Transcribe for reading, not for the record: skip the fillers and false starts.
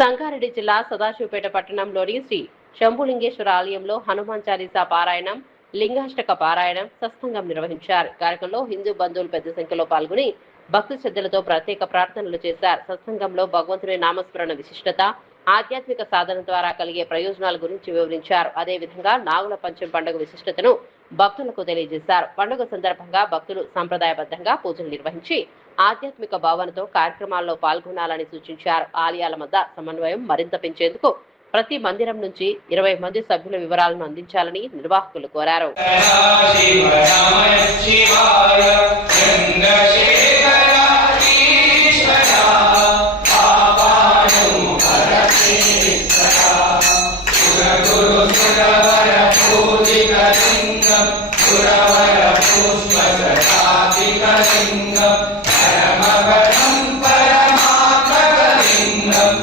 సంగారెడ్డి జిల్లా సదాశివపేట పట్టణంలోని శ్రీ శంభులింగేశ్వర ఆలయంలో హనుమాన్ చాలీసా పారాయణం, లింగాష్టక పారాయణం, సత్సంగం నిర్వహించారు. కార్యక్రమంలో హిందూ బంధువులు పెద్ద సంఖ్యలో పాల్గొని భక్తి శ్రద్ధలతో ప్రత్యేక ప్రార్థనలు చేశారు. సత్సంగంలో భగవంతుని నామస్మరణ విశిష్టత, ఆధ్యాత్మిక సాధన ద్వారా కలిగే ప్రయోజనాల గురించి వివరించారు. అదేవిధంగా నాగుల పంచమి పండుగ విశిష్టతను భక్తులకు తెలియజేశారు. పండుగ సందర్భంగా భక్తులు సంప్రదాయబద్ధంగా పూజలు నిర్వహించి ఆధ్యాత్మిక భావనతో కార్యక్రమాల్లో పాల్గొనాలని సూచించారు. ఆలయాల మధ్య సమన్వయం మరింత పెంచేందుకు ప్రతి మందిరం నుంచి 20 మంది సభ్యుల వివరాలను అందించాలని నిర్వాహకులు కోరారు. పరమాత్మకలింగం